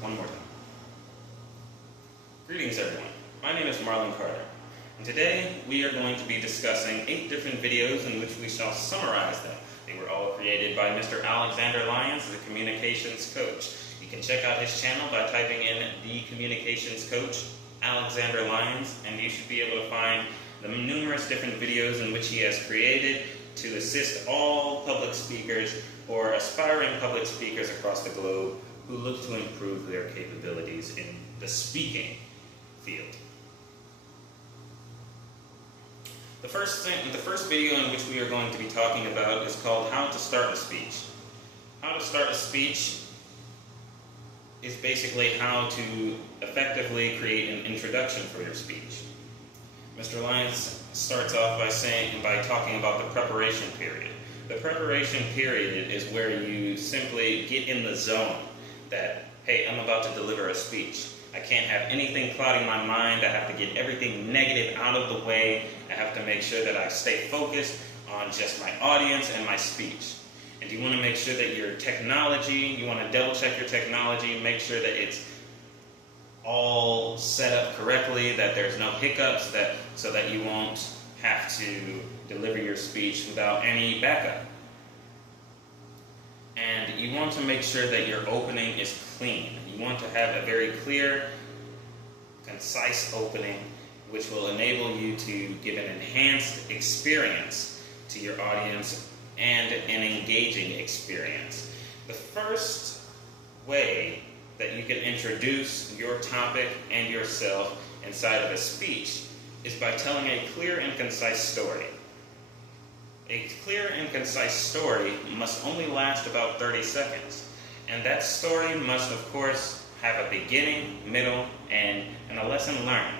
One more time. Greetings everyone, my name is Marlon Carter, and today we are going to be discussing 8 different videos in which we shall summarize them. They were all created by Mr. Alexander Lyons, the communications coach. You can check out his channel by typing in the communications coach, Alexander Lyons, and you should be able to find the numerous different videos in which he has created to assist all public speakers or aspiring public speakers across the globe who look to improve their capabilities in the speaking field. The first video in which we are going to be talking about is called How to Start a Speech. How to start a speech is basically how to effectively create an introduction for your speech. Mr. Lyons starts off by talking about the preparation period. The preparation period is where you simply get in the zone that, hey, I'm about to deliver a speech. I can't have anything clouding my mind. I have to get everything negative out of the way. I have to make sure that I stay focused on just my audience and my speech. And you want to make sure that your technology, you want to double check your technology, make sure that it's all set up correctly, that there's no hiccups, so that you won't have to deliver your speech without any backup. And you want to make sure that your opening is clean. You want to have a very clear, concise opening, which will enable you to give an enhanced experience to your audience and an engaging experience. The first way that you can introduce your topic and yourself inside of a speech is by telling a clear and concise story. A clear and concise story must only last about 30 seconds. And that story must, of course, have a beginning, middle, and a lesson learned,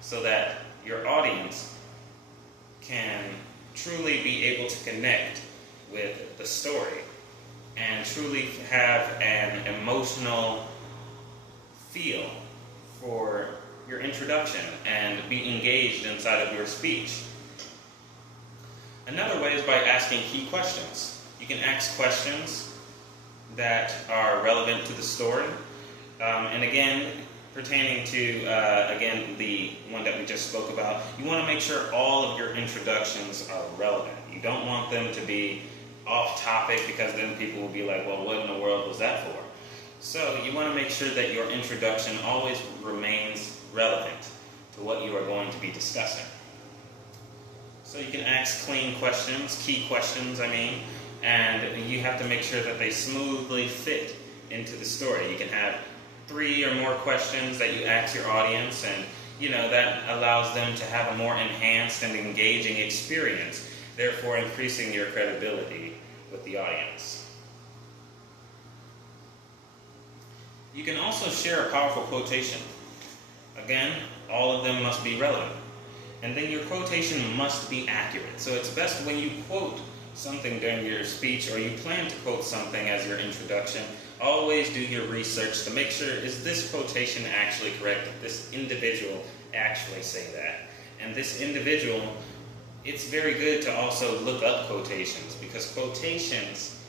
so that your audience can truly be able to connect with the story and truly have an emotional feel for your introduction and be engaged inside of your speech. Another way is by asking key questions. You can ask questions that are relevant to the story. And again, pertaining to, the one that we just spoke about, you want to make sure all of your introductions are relevant. You don't want them to be off topic, because then people will be like, well, what in the world was that for? So you want to make sure that your introduction always remains relevant to what you are going to be discussing. So you can ask clean questions, key questions, and you have to make sure that they smoothly fit into the story. You can have 3 or more questions that you ask your audience, and that allows them to have a more enhanced and engaging experience, therefore increasing your credibility with the audience. You can also share a powerful quotation. Again, all of them must be relevant. And then your quotation must be accurate. So it's best when you quote something during your speech, or you plan to quote something as your introduction, always do your research to make sure, is this quotation actually correct? Did this individual actually say that? And this individual, it's very good to also look up quotations, because quotations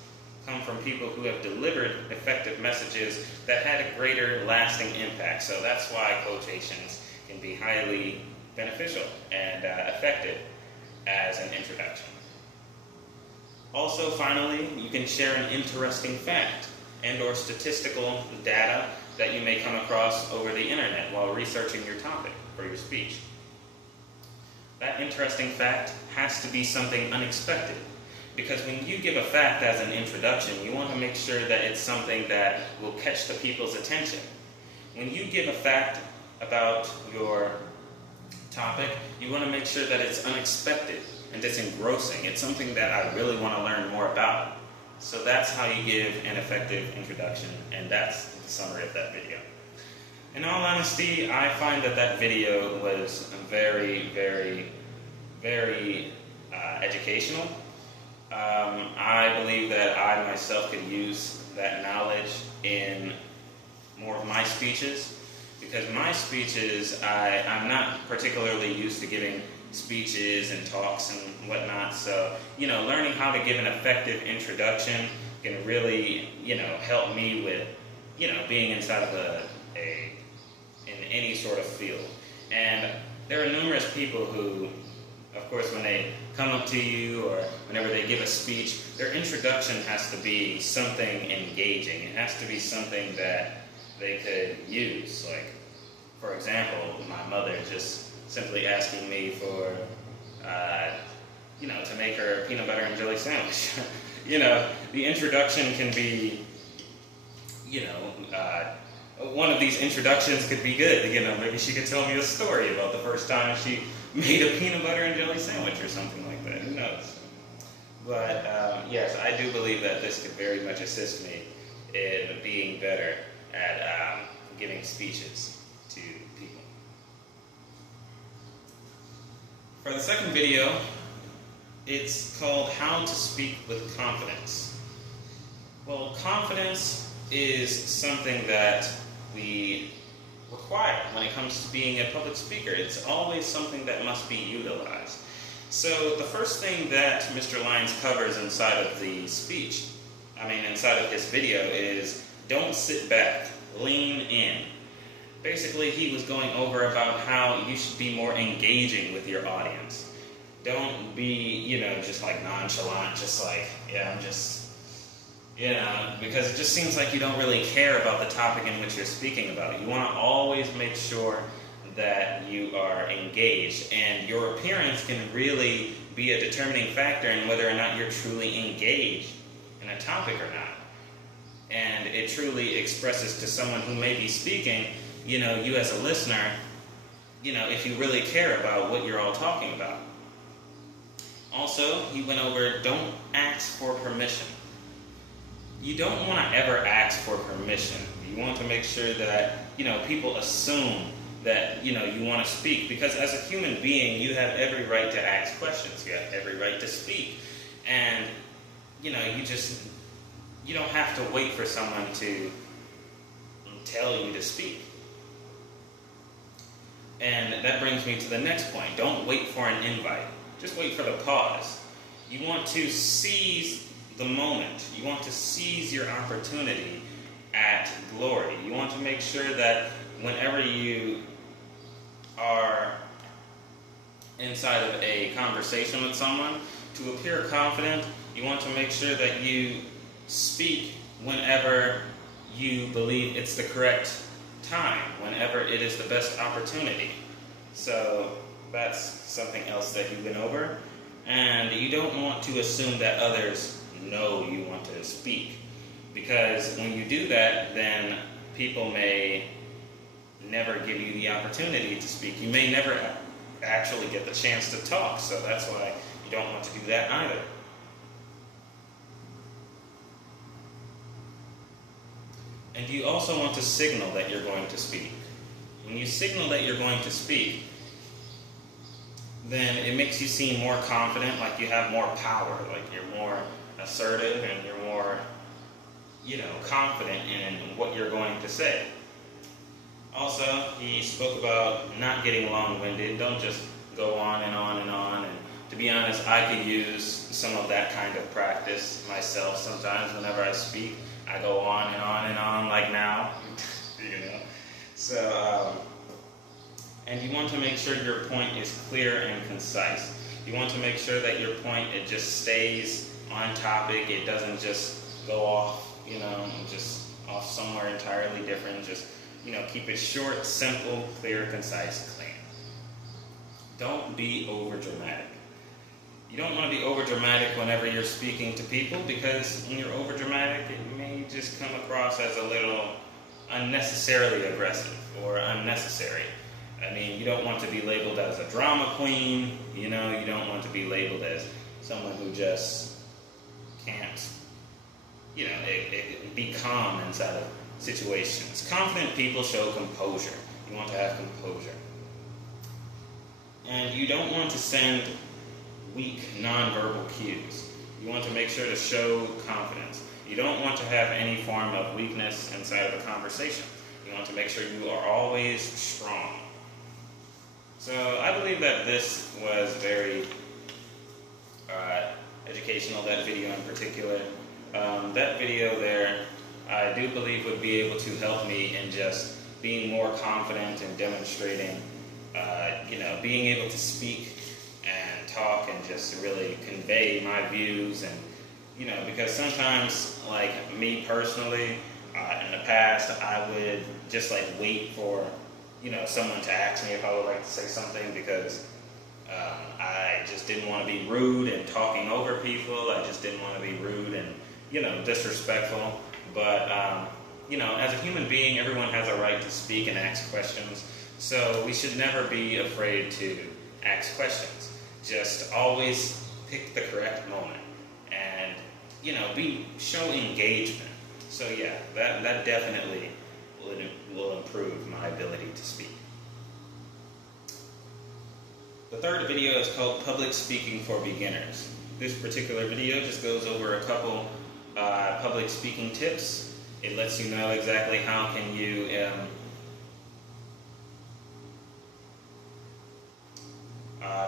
come from people who have delivered effective messages that had a greater lasting impact. So that's why quotations can be highly beneficial and effective as an introduction. Also, finally, you can share an interesting fact and or statistical data that you may come across over the internet while researching your topic for your speech. That interesting fact has to be something unexpected, because when you give a fact as an introduction, you want to make sure that it's something that will catch the people's attention. When you give a fact about your topic, you want to make sure that it's unexpected and it's engrossing. It's something that I really want to learn more about. So that's how you give an effective introduction, and that's the summary of that video. In all honesty, I find that video was very, very, very educational. I believe that I myself could use that knowledge in more of my speeches, because my speeches, I'm not particularly used to giving speeches and talks and whatnot, so, learning how to give an effective introduction can really, help me with being inside of in any sort of field. And there are numerous people who, of course, when they come up to you or whenever they give a speech, their introduction has to be something engaging. It has to be something that they could use. Like, for example, my mother just simply asking me for, to make her a peanut butter and jelly sandwich. The introduction can be, one of these introductions could be good. Maybe she could tell me a story about the first time she made a peanut butter and jelly sandwich or something like that. Who knows? But yes, I do believe that this could very much assist me in being better at giving speeches to people. For the second video, it's called How to Speak with Confidence. Well, confidence is something that we require when it comes to being a public speaker. It's always something that must be utilized. So the first thing that Mr. Lyons covers inside of the speech, inside of his video, is don't sit back, lean in. Basically, he was going over about how you should be more engaging with your audience. Don't be, just like nonchalant, just like, because it just seems like you don't really care about the topic in which you're speaking about. You want to always make sure that you are engaged, and your appearance can really be a determining factor in whether or not you're truly engaged in a topic or not. And it truly expresses to someone who may be speaking, you as a listener, if you really care about what you're all talking about. Also, he went over don't ask for permission. You don't want to ever ask for permission. You want to make sure that, people assume that, you want to speak. Because as a human being, you have every right to ask questions. You have every right to speak. And, you don't have to wait for someone to tell you to speak. And that brings me to the next point. Don't wait for an invite. Just wait for the pause. You want to seize the moment. You want to seize your opportunity at glory. You want to make sure that whenever you are inside of a conversation with someone, to appear confident, you want to make sure that you speak whenever you believe it's the correct time, whenever it is the best opportunity. So that's something else that he went over. And you don't want to assume that others know you want to speak, because when you do that, then people may never give you the opportunity to speak. You may never actually get the chance to talk, so that's why you don't want to do that either. And you also want to signal that you're going to speak. When you signal that you're going to speak, then it makes you seem more confident, like you have more power, like you're more assertive and you're more, confident in what you're going to say. Also, he spoke about not getting long-winded. Don't just go on and on and on. And to be honest, I could use some of that kind of practice myself sometimes. Whenever I speak, I go on and on and on, like now, So, and you want to make sure your point is clear and concise. You want to make sure that your point, it just stays on topic. It doesn't just go off, just off somewhere entirely different. Just, keep it short, simple, clear, concise, clean. Don't be over-dramatic. You don't want to be over-dramatic whenever you're speaking to people, because when you're over-dramatic, it may just come across as a little unnecessarily aggressive or unnecessary. You don't want to be labeled as a drama queen, you don't want to be labeled as someone who just can't, be calm inside of situations. Confident people show composure. You want to have composure. And you don't want to send weak, nonverbal cues. You want to make sure to show confidence. You don't want to have any form of weakness inside of a conversation. You want to make sure you are always strong. So I believe that this was very educational, that video in particular. That video there, I do believe would be able to help me in just being more confident and demonstrating, being able to speak and talk and just really convey my views. And because sometimes, like me personally, in the past, I would just like wait for someone to ask me if I would like to say something, because I just didn't want to be rude and talking over people. I just didn't want to be rude and disrespectful. But as a human being, everyone has a right to speak and ask questions. So we should never be afraid to ask questions. Just always pick the correct moment and show engagement. So yeah, that definitely will improve my ability to speak. The third video is called Public Speaking for Beginners. This particular video just goes over a couple public speaking tips. It lets you know exactly how can you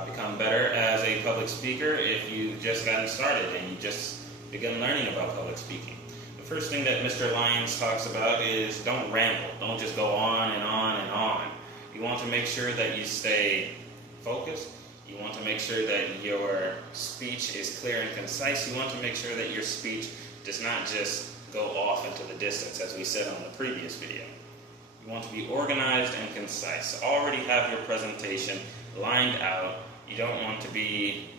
become better as a public speaker if you just gotten started and you just begun learning about public speaking. The first thing that Mr. Lyons talks about is don't ramble. Don't just go on and on and on. You want to make sure that you stay focused. You want to make sure that your speech is clear and concise. You want to make sure that your speech does not just go off into the distance, as we said on the previous video. You want to be organized and concise. Already have your presentation lined out. You don't want to be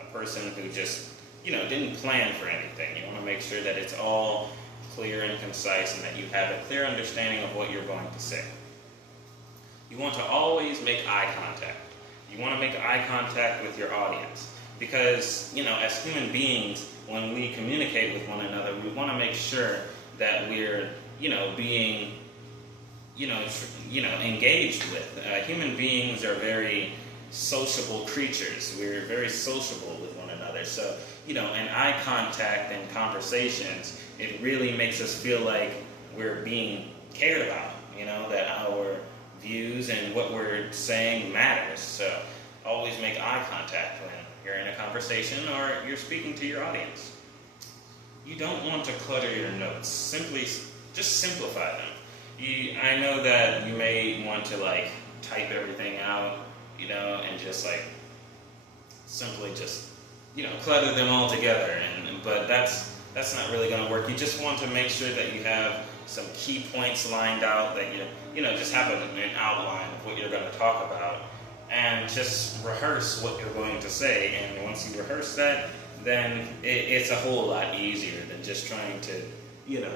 a person who just, didn't plan for anything. You want to make sure that it's all clear and concise and that you have a clear understanding of what you're going to say. You want to always make eye contact. You want to make eye contact with your audience because, as human beings, when we communicate with one another, we want to make sure that we're, being, engaged with. Human beings are very sociable creatures. We're very sociable with one another. So, in eye contact and conversations, it really makes us feel like we're being cared about, that our views and what we're saying matters. So always make eye contact when you're in a conversation or you're speaking to your audience. You don't want to clutter your notes. Simply just simplify them. I know that you may want to type everything out, and just simply just clutter them all together. But that's not really going to work. You just want to make sure that you have some key points lined out, that just have an outline of what you're going to talk about, and just rehearse what you're going to say. And once you rehearse that, then it's a whole lot easier than just trying to,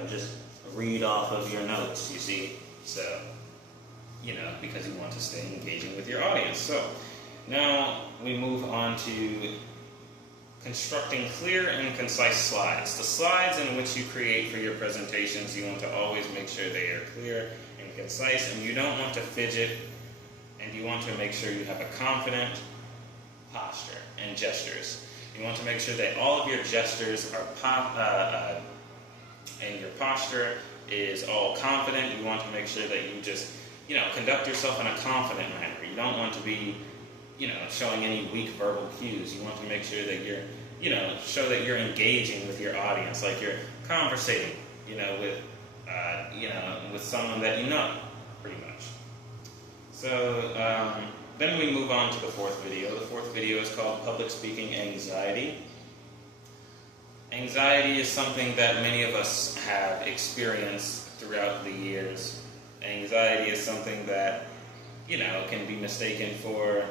just read off of your notes, you see. So, because you want to stay engaging with your audience. So, now we move on to constructing clear and concise slides. The slides in which you create for your presentations, you want to always make sure they are clear and concise, and you don't want to fidget, and you want to make sure you have a confident posture and gestures. You want to make sure that all of your gestures are and your posture is all confident. You want to make sure that you just, conduct yourself in a confident manner. You don't want to be showing any weak verbal cues. You want to make sure that you're, show that you're engaging with your audience, like you're conversating, with someone that pretty much. So then we move on to the fourth video. The fourth video is called Public Speaking Anxiety. Anxiety is something that many of us have experienced throughout the years. Anxiety is something that, can be mistaken for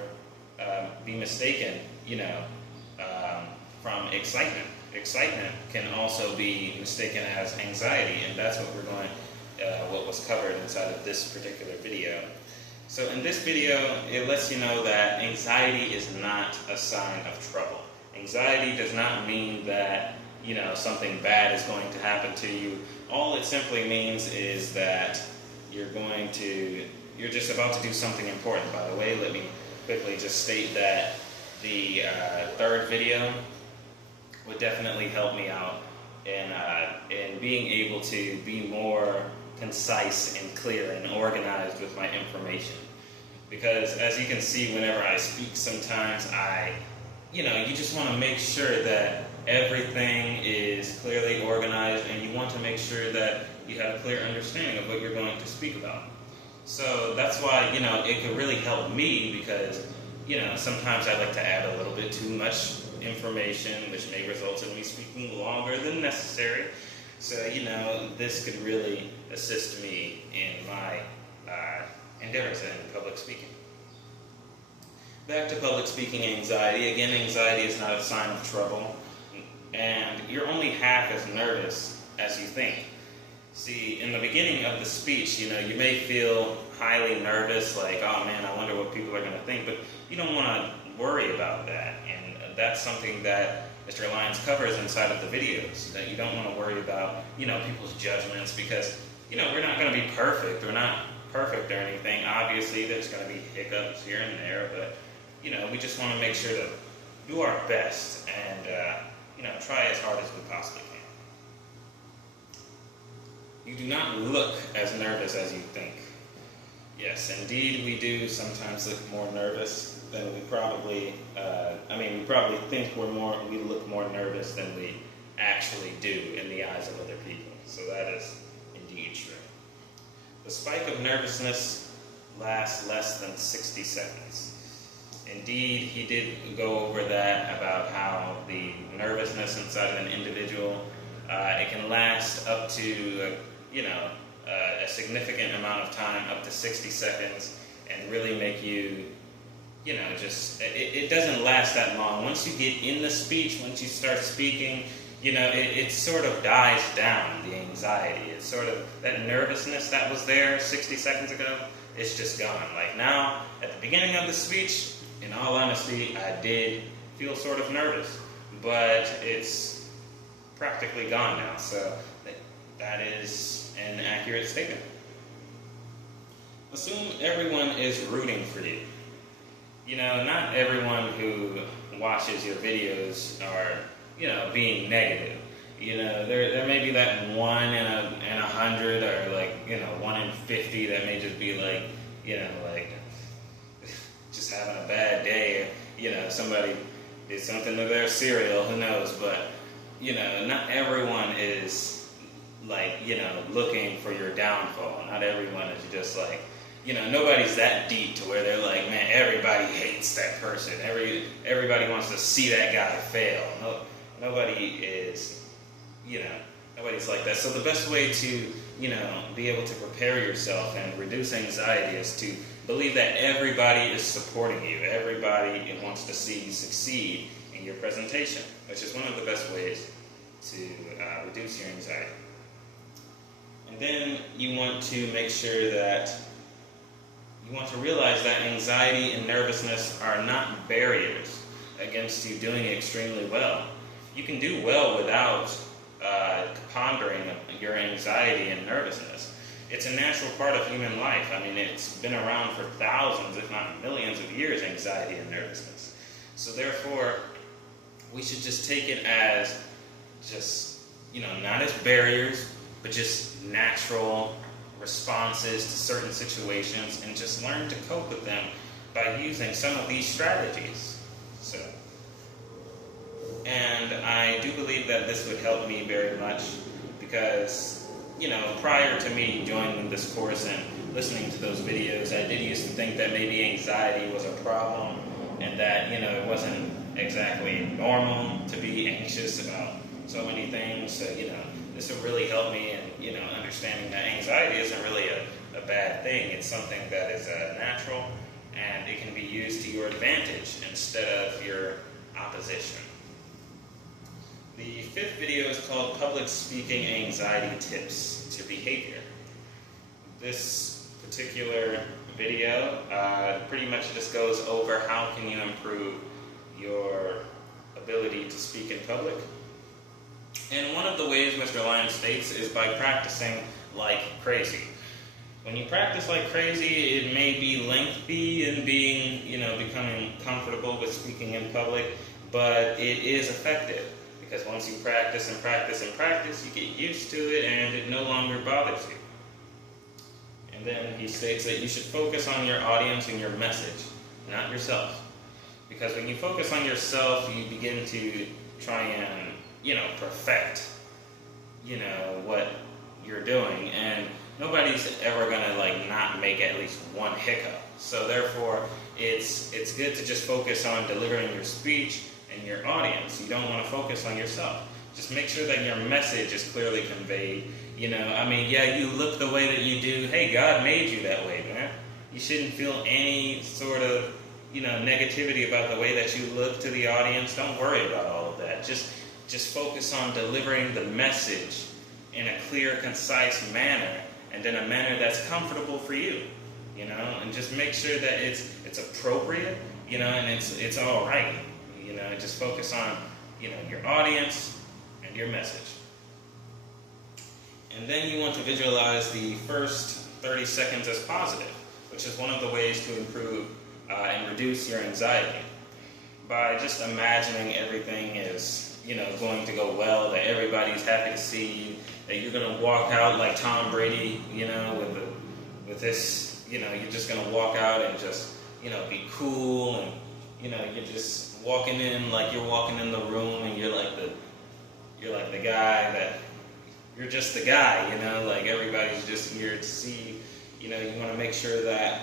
from excitement. Excitement can also be mistaken as anxiety, and that's what was covered inside of this particular video. So in this video, it lets you know that anxiety is not a sign of trouble. Anxiety does not mean that, something bad is going to happen to you. All it simply means is that you're just about to do something important. By the way, let me quickly just state that the third video would definitely help me out in being able to be more concise and clear and organized with my information. Because as you can see, whenever I speak, sometimes you just want to make sure that everything is clearly organized, and you want to make sure that you have a clear understanding of what you're going to speak about. So that's why, it could really help me because, sometimes I like to add a little bit too much information, which may result in me speaking longer than necessary. So, this could really assist me in my endeavors in public speaking. Back to public speaking anxiety. Again, anxiety is not a sign of trouble, and you're only half as nervous as you think. See, in the beginning of the speech, you may feel highly nervous, like, oh man, I wonder what people are going to think, but you don't want to worry about that, and that's something that Mr. Lyons covers inside of the videos, that you don't want to worry about, people's judgments, because, we're not going to be perfect. We're not perfect or anything. Obviously, there's going to be hiccups here and there, but, we just want to make sure to do our best and, try as hard as we possibly can. You do not look as nervous as you think. Yes, indeed, we do sometimes look more nervous than we probably, we probably think we look more nervous than we actually do in the eyes of other people. So that is indeed true. The spike of nervousness lasts less than 60 seconds. Indeed, he did go over that about how the nervousness inside of an individual, it can last up to, a significant amount of time, up to 60 seconds, and really make you, it doesn't last that long. Once you get in the speech, once you start speaking, it sort of dies down, the anxiety. It's sort of, that nervousness that was there 60 seconds ago, it's just gone. Like now, at the beginning of the speech, in all honesty, I did feel sort of nervous, but it's practically gone now, so that is an accurate statement. Assume everyone is rooting for you. Not everyone who watches your videos are, being negative. There may be that 1 in 100 or 1 in 50 that may just be just having a bad day. Somebody did something to their cereal, who knows, but, not everyone is looking for your downfall. Not everyone is just nobody's that deep to where they're like, man, everybody hates that person. Everybody wants to see that guy fail. Nobody is, nobody's like that. So the best way to, be able to prepare yourself and reduce anxiety is to believe that everybody is supporting you. Everybody wants to see you succeed in your presentation, which is one of the best ways to reduce your anxiety. And then you want to make sure that you want to realize that anxiety and nervousness are not barriers against you doing extremely well. You can do well without pondering your anxiety and nervousness. It's a natural part of human life. It's been around for thousands, if not millions of years, anxiety and nervousness. So therefore, we should just take it as just, not as barriers, but just natural responses to certain situations, and just learn to cope with them by using some of these strategies. And I do believe that this would help me very much because, prior to me joining this course and listening to those videos, I did used to think that maybe anxiety was a problem and that, it wasn't exactly normal to be anxious about so many things. So, this would really help me in, understanding that anxiety isn't really a bad thing. It's something that is natural, and it can be used to your advantage instead of your opposition. The 5th video is called Public Speaking Anxiety Tips to Behavior. This particular video pretty much just goes over how can you improve your ability to speak in public. And one of the ways Mr. Lyons states is by practicing like crazy. When you practice like crazy, it may be lengthy in being, becoming comfortable with speaking in public, but it is effective. Because once you practice and practice and practice, you get used to it and it no longer bothers you. And then he states that you should focus on your audience and your message, not yourself. Because when you focus on yourself, you begin to try and perfect, what you're doing, and nobody's ever gonna not make at least one hiccup. So therefore, it's good to just focus on delivering your speech and your audience. You don't want to focus on yourself. Just make sure that your message is clearly conveyed. Yeah, you look the way that you do. Hey, God made you that way, man. You shouldn't feel any sort of, negativity about the way that you look to the audience. Don't worry about all of that. Just focus on delivering the message in a clear, concise manner, and in a manner that's comfortable for you, and just make sure that it's appropriate, and it's all right, just focus on, your audience and your message. And then you want to visualize the first 30 seconds as positive, which is one of the ways to improve and reduce your anxiety. By just imagining everything is, going to go well, that everybody's happy to see you, that you're going to walk out like Tom Brady, with this, you're just going to walk out and just, be cool, and, you're just walking in like you're walking in the room, and you're like the guy that, you're just the guy, everybody's just here to see you. You want to make sure that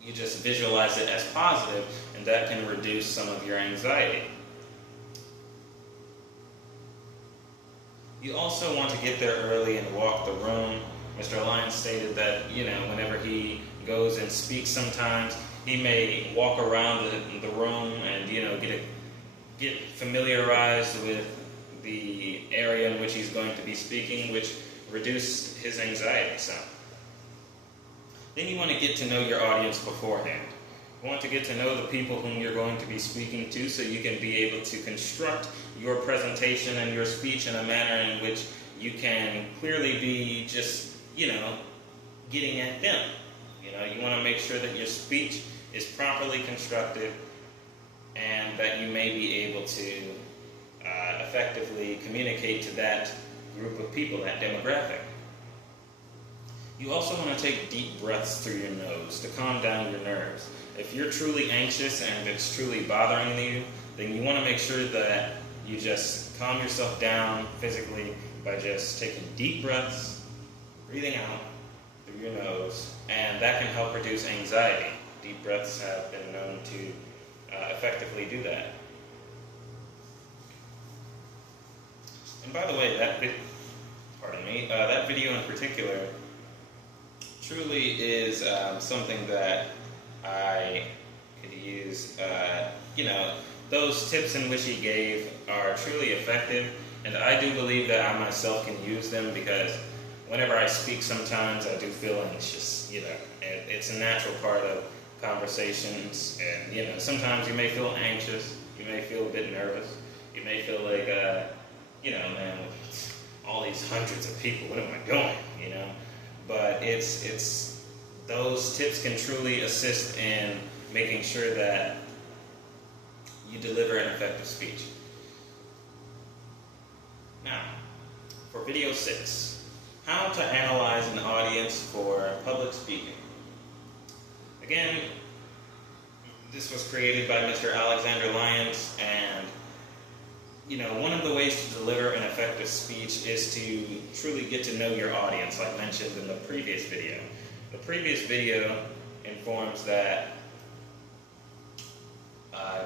you just visualize it as positive, and that can reduce some of your anxiety. You also want to get there early and walk the room. Mr. Lyons stated that, whenever he goes and speaks sometimes, he may walk around the room and, get familiarized with the area in which he's going to be speaking, which reduces his anxiety some. Then you want to get to know your audience beforehand. You want to get to know the people whom you're going to be speaking to, so you can be able to construct your presentation and your speech in a manner in which you can clearly be just, getting at them. You want to make sure that your speech is properly constructed and that you may be able to effectively communicate to that group of people, that demographic. You also want to take deep breaths through your nose to calm down your nerves. If you're truly anxious and it's truly bothering you, then you want to make sure that you just calm yourself down physically by just taking deep breaths, breathing out through your nose, and that can help reduce anxiety. Deep breaths have been known to effectively do that. And by the way, that video in particular truly is something that I could use. Those tips in which he gave are truly effective, and I do believe that I myself can use them, because whenever I speak sometimes I do feel anxious, it's a natural part of conversations, and sometimes you may feel anxious, you may feel a bit nervous, you may feel like, man, with all these hundreds of people, what am I doing, But it's those tips can truly assist in making sure that you deliver an effective speech. Now, for video 6, how to analyze an audience for public speaking. Again, this was created by Mr. Alexander Lyons, and one of the ways to deliver an effective speech is to truly get to know your audience, like mentioned in the previous video. The previous video informs that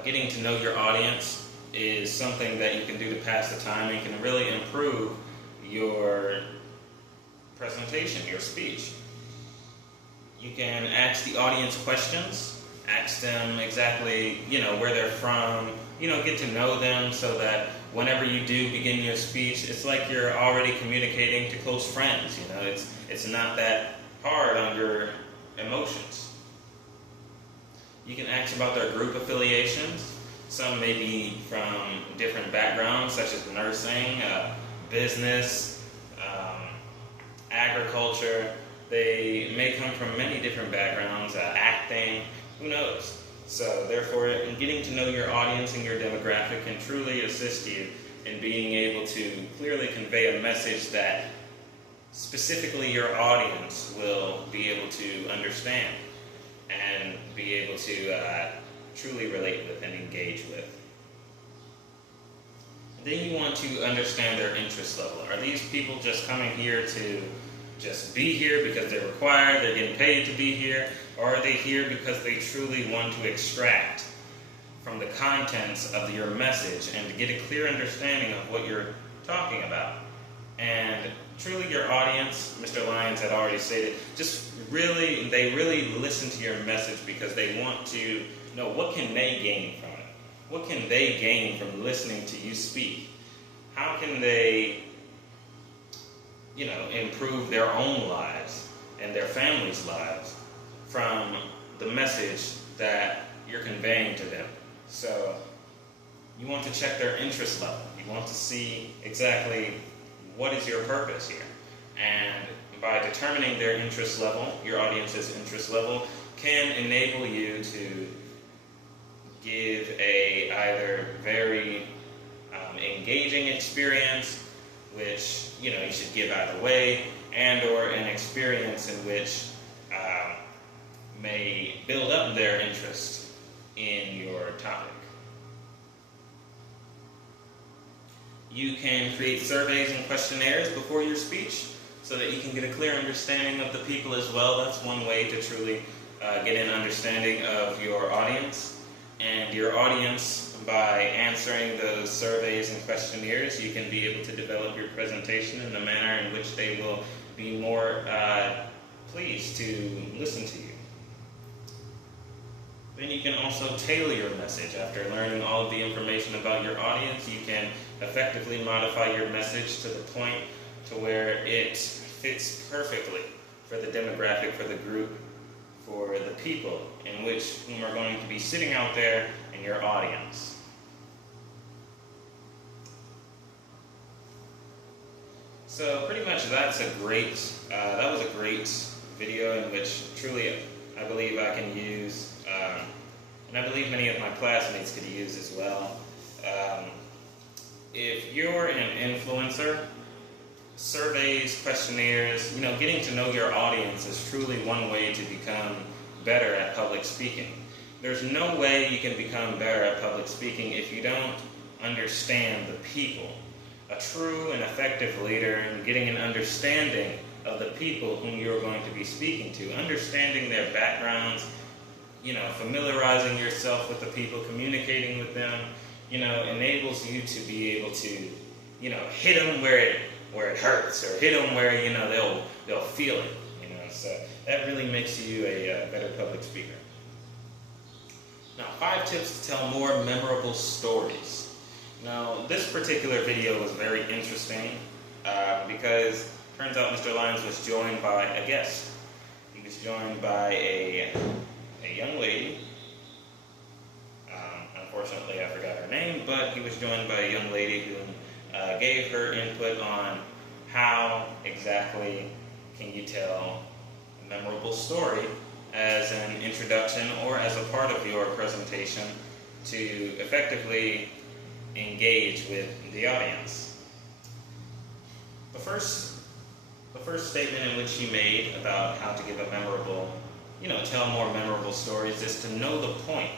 getting to know your audience is something that you can do to pass the time, and you can really improve your presentation, your speech. You can ask the audience questions, ask them exactly, where they're from, get to know them, so that whenever you do begin your speech, it's like you're already communicating to close friends, it's not that hard on your emotions. You can ask about their group affiliations. Some may be from different backgrounds, such as nursing, business, agriculture. They may come from many different backgrounds, acting, who knows. So therefore, in getting to know your audience and your demographic can truly assist you in being able to clearly convey a message that specifically your audience will be able to understand and be able to truly relate with and engage with. Then you want to understand their interest level. Are these people just coming here to just be here because they're required, they're getting paid to be here, or are they here because they truly want to extract from the contents of your message and to get a clear understanding of what you're talking about? And truly your audience, Mr. Lyons had already stated, they really listen to your message because they want to know what can they gain from it. What can they gain from listening to you speak? How can they, improve their own lives and their families' lives from the message that you're conveying to them? So you want to check their interest level. You want to see exactly what is your purpose here. And by determining their interest level, your audience's interest level, can enable you to give a either very engaging experience, which you should give either way, and or an experience in which may build up their interest in your topic. You can create surveys and questionnaires before your speech so that you can get a clear understanding of the people as well. That's one way to truly get an understanding of your audience. And your audience, by answering those surveys and questionnaires, you can be able to develop your presentation in the manner in which they will be more pleased to listen to you. Then you can also tailor your message. After learning all of the information about your audience, you can effectively modify your message to the point to where it fits perfectly for the demographic, for the group, for the people whom are going to be sitting out there in your audience. So pretty much that was a great video in which truly I believe I can use, and I believe many of my classmates could use as well. If you're an influencer, surveys, questionnaires, getting to know your audience is truly one way to become better at public speaking. There's no way you can become better at public speaking if you don't understand the people. A true and effective leader in getting an understanding of the people whom you're going to be speaking to, understanding their backgrounds, familiarizing yourself with the people, communicating with them, enables you to be able to, hit them where it hurts, or hit them where, they'll feel it, So that really makes you a better public speaker. Now, 5 tips to tell more memorable stories. Now, this particular video was very interesting because it turns out Mr. Lyons was joined by a guest. He was joined by a young lady. Unfortunately, I forgot her name, but he was joined by a young lady who gave her input on how exactly can you tell a memorable story as an introduction or as a part of your presentation to effectively engage with the audience. The first statement in which he made about how to give a memorable, tell more memorable stories is to know the point.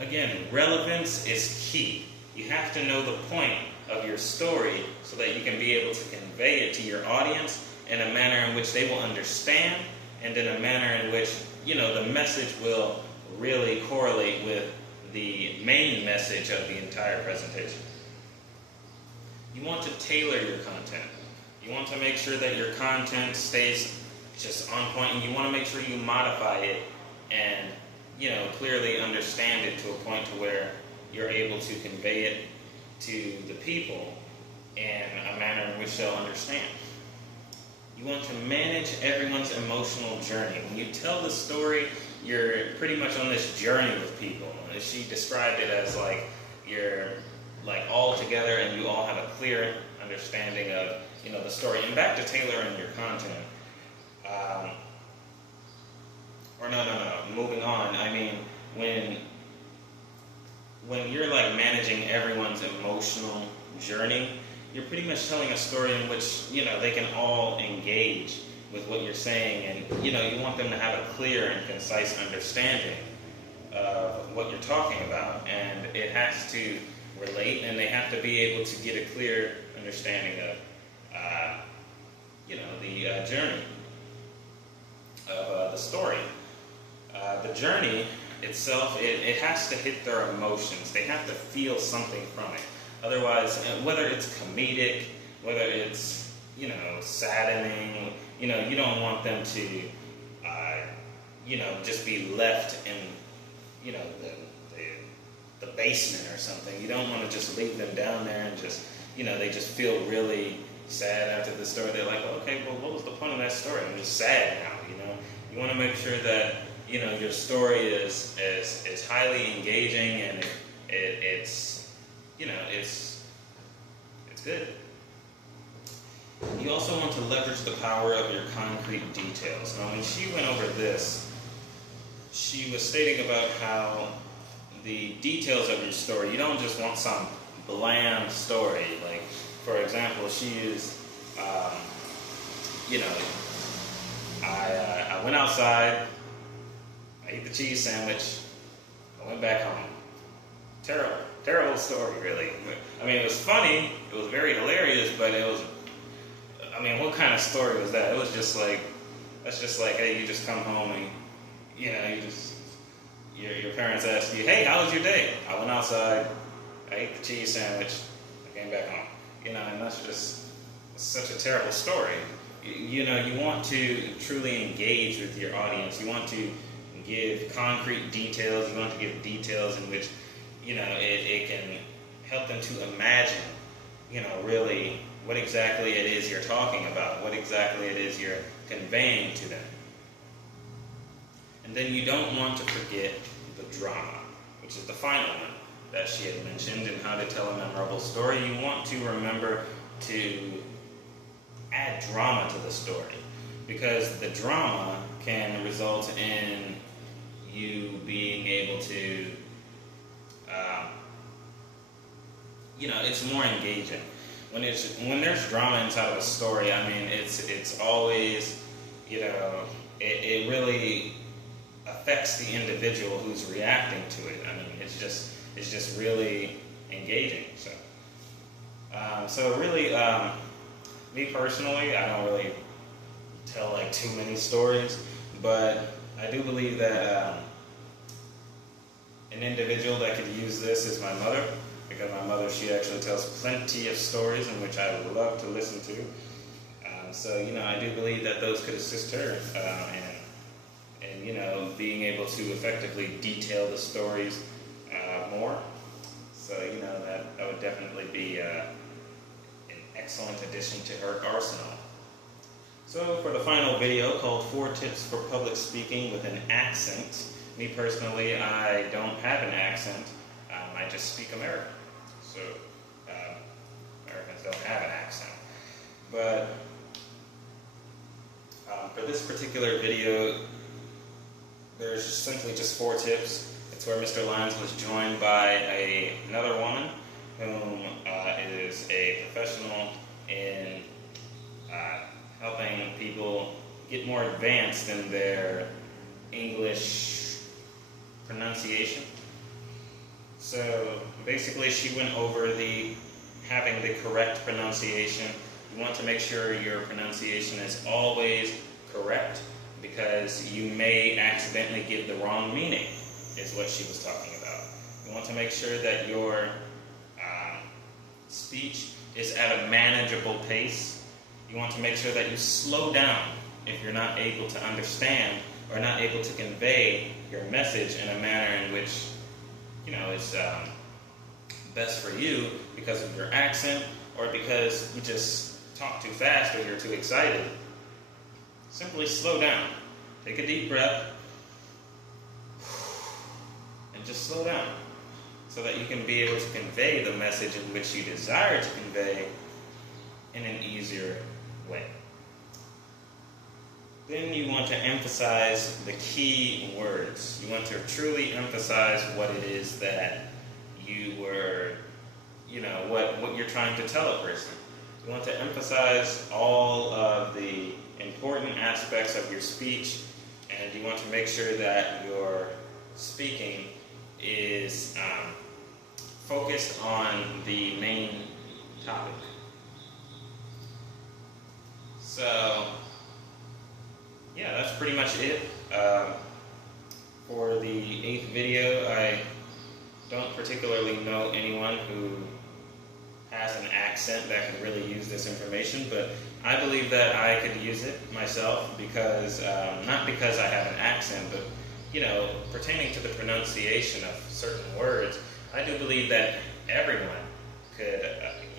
Again, relevance is key. You have to know the point of your story so that you can be able to convey it to your audience in a manner in which they will understand, and in a manner in which, the message will really correlate with the main message of the entire presentation. You want to tailor your content. You want to make sure that your content stays just on point, and you want to make sure you modify it and, clearly understand it to a point to where you're able to convey it to the people in a manner in which they'll understand. You want to manage everyone's emotional journey. When you tell the story, you're pretty much on this journey with people. She described it as you're all together and you all have a clear understanding of the story. And back to tailoring your content. Moving on. I mean, when you're managing everyone's emotional journey, you're pretty much telling a story in which, they can all engage with what you're saying, and, you want them to have a clear and concise understanding of what you're talking about, and it has to relate, and they have to be able to get a clear understanding of, the journey of the story. The journey itself, it has to hit their emotions. They have to feel something from it. Otherwise, whether it's comedic, whether it's, saddening, you don't want them to, just be left in, the basement or something. You don't want to just leave them down there and just, they just feel really sad after the story. They're like, okay, well, what was the point of that story? I'm just sad now, You want to make sure that, your story is highly engaging, and it's good. You also want to leverage the power of your concrete details. Now, when she went over this, she was stating about how the details of your story, you don't just want some bland story. Like, for example, she used, I went outside, I ate the cheese sandwich, I went back home. Terrible story, really. I mean, it was funny, it was very hilarious, but what kind of story was that? It was just like, hey, you just come home and, your parents ask you, hey, how was your day? I went outside, I ate the cheese sandwich, I came back home. And that's just such a terrible story. You want to truly engage with your audience. You want to give concrete details. You want to give details in which, it can help them to imagine, really what exactly it is you're talking about, what exactly it is you're conveying to them. And then you don't want to forget the drama, which is the final one that she had mentioned in How to Tell a Memorable Story. You want to remember to add drama to the story, because the drama can result in you being able to, it's more engaging. When there's drama inside of a story, it's always, it really affects the individual who's reacting to it. It's just really engaging. So really, me personally, I don't really tell too many stories, but I do believe that an individual that could use this is my mother, because my mother, she actually tells plenty of stories in which I love to listen to. I do believe that those could assist her in being able to effectively detail the stories more. So, that would definitely be an excellent addition to her arsenal. So, for the final video called 4 Tips for Public Speaking with an Accent, me personally, I don't have an accent. I just speak American. So, Americans don't have an accent. But for this particular video, there's simply just 4 tips. It's where Mr. Lyons was joined by another woman whom is a professional in helping people get more advanced in their English pronunciation. So basically, she went over having the correct pronunciation. You want to make sure your pronunciation is always correct, because you may accidentally give the wrong meaning, is what she was talking about. You want to make sure that your speech is at a manageable pace. You want to make sure that you slow down if you're not able to understand or not able to convey your message in a manner in which, is best for you because of your accent, or because you just talk too fast or you're too excited. Simply slow down. Take a deep breath and just slow down so that you can be able to convey the message in which you desire to convey in an easier way. Then you want to emphasize the key words. You want to truly emphasize what it is that you were, what you're trying to tell a person. You want to emphasize all of the important aspects of your speech, and you want to make sure that your speaking is focused on the main topic. So, yeah, that's pretty much it. For the 8th video, I don't particularly know anyone who has an accent that could really use this information, but I believe that I could use it myself because, not because I have an accent, but, pertaining to the pronunciation of certain words, I do believe that everyone could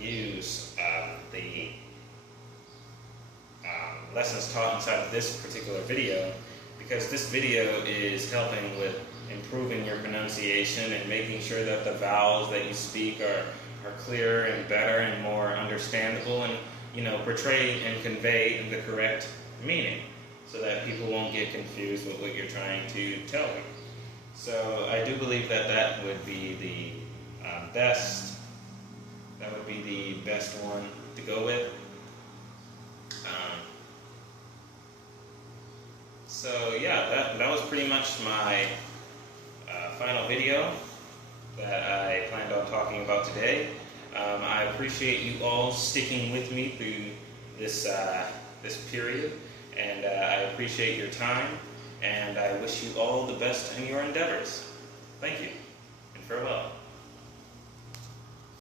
use the lessons taught inside of this particular video, because this video is helping with improving your pronunciation and making sure that the vowels that you speak are clearer and better and more understandable and, portray and convey the correct meaning so that people won't get confused with what you're trying to tell them. So I do believe that that would be the best one to go with. So yeah, that was pretty much my final video that I planned on talking about today. I appreciate you all sticking with me through this period, and I appreciate your time, and I wish you all the best in your endeavors. Thank you, and farewell.